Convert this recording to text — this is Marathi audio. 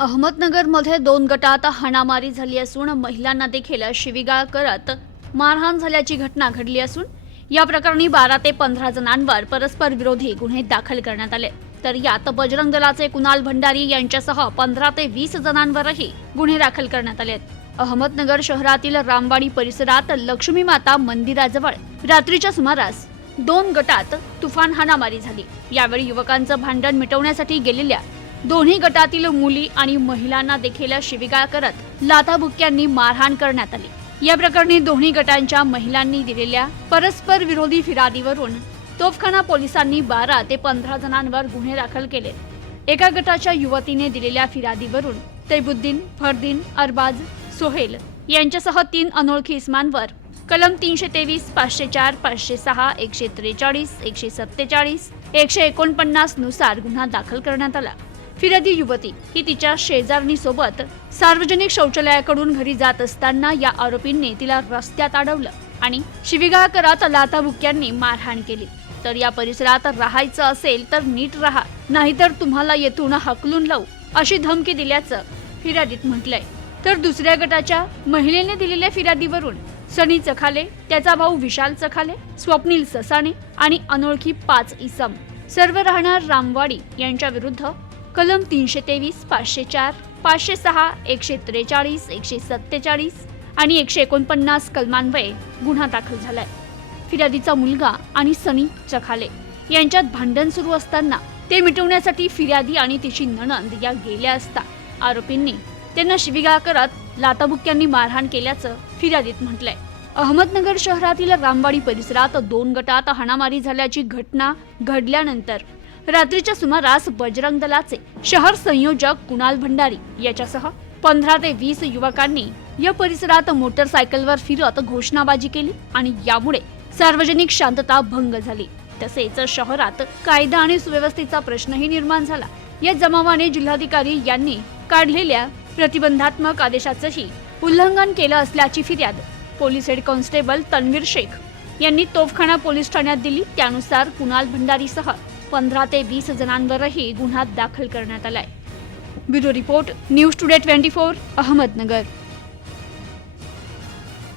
अहमदनगरमध्ये दोन गटात हाणामारी झाली असून महिलांना देखील शिवीगाळ करत मारहाण झाल्याची घटना घडली असून या प्रकरणी बारा ते पंधरा जणांवर परस्पर विरोधी गुन्हे दाखल करण्यात आले. तर यात बजरंग दलाचे कुणाल भंडारी यांच्यासह पंधरा ते वीस जणांवरही गुन्हे दाखल करण्यात आले अहमदनगर शहरातील रामवाडी परिसरात लक्ष्मी माता मंदिराजवळ रात्रीच्या सुमारास दोन गटात तुफान हाणामारी झाली. यावेळी युवकांचं भांडण मिटवण्यासाठी गेलेल्या दोन्ही गटातील मुली आणि महिलांना देखील शिविगाळ करत लाथाबुक्क्यांनी मारहाण करण्यात आली. या प्रकरणी दोन्ही गटांच्या महिलांनी दिलेल्या परस्पर विरोधी फिर्यादीवरून तोफखाना पोलिसांनी बारा ते पंधरा जणांवर गुन्हे दाखल केले. एका गटाच्या युवतीने दिलेल्या फिर्यादीवरून तैबुद्दीन फरदीन अरबाज सोहेल यांच्यासह तीन अनोळखी इस्मांवर कलम तीनशे तेवीस पाचशे चार पाचशे सहा एकशे त्रेचाळीस एकशे सत्तेचाळीस एकशे एकोणपन्नासनुसार गुन्हा दाखल करण्यात आला. फिर्यादी युवती. ही तिच्या शेजारणीसोबत सार्वजनिक शौचालयाकडून घरी जात असताना या आरोपींनी तिला रस्त्यात अडवलं आणि शिवीगाळ करत लाथाबुक्यांनी मारहाण केली. तर या परिसरात राहायचं असेल तर नीट राहा नाहीतर तुम्हाला येथून हकलून लावू अशी धमकी दिल्याचं फिर्यादीत म्हटलंय. तर दुसऱ्या गटाच्या महिलेने दिलेल्या फिर्यादीवरून सनी चखाले त्याचा भाऊ विशाल चखाले स्वप्नील ससाणे आणि अनोळखी पाच इसम. सर्व राहणार रामवाडी यांच्या विरुद्ध कलम तीनशे तेवीस पाचशे चार पाचशे सहा एकशे त्रेचाळीस एकशे सत्तेचाळीस आणि एकशे एकोणपन्नास कलमान्वये गुन्हा दाखल झालाय. फिर्यादीचा मुलगा आणि सनी चखाले यांच्यात भांडण सुरू असताना ते मिटवण्यासाठी फिर्यादी आणि तिची नणंद या गेल्या असता. आरोपींनी त्यांना शिविगाळ करत लाताबुक्यांनी मारहाण केल्याचं फिर्यादीत म्हटलंय. अहमदनगर शहरातील रामवाडी परिसरात दोन गटात हाणामारी झाल्याची घटना घडल्यानंतर रात्रीच्या सुमारास बजरंग दलाचे शहर संयोजक कुणाल भंडारी याच्यासह पंधरा ते वीस युवकांनी या परिसरात मोटरसायकलवर फिरत घोषणाबाजी केली आणि यामुळे सार्वजनिक शांतता भंग झाली. तसेच शहरात कायदा आणि सुव्यवस्थेचा प्रश्नही निर्माण झाला. या जमावाने जिल्हाधिकारी यांनी काढलेल्या प्रतिबंधात्मक आदेशाचंही उल्लंघन केलं असल्याची फिर्याद police head constable Tanveer Shaikh यांनी तोफखाना पोलीस ठाण्यात दिली. त्यानुसार कुणाल भंडारीसह पंधरा ते वीस जणांवरही गुन्हा दाखल करण्यात आलाय. Bureau report news today twenty four Ahmednagar.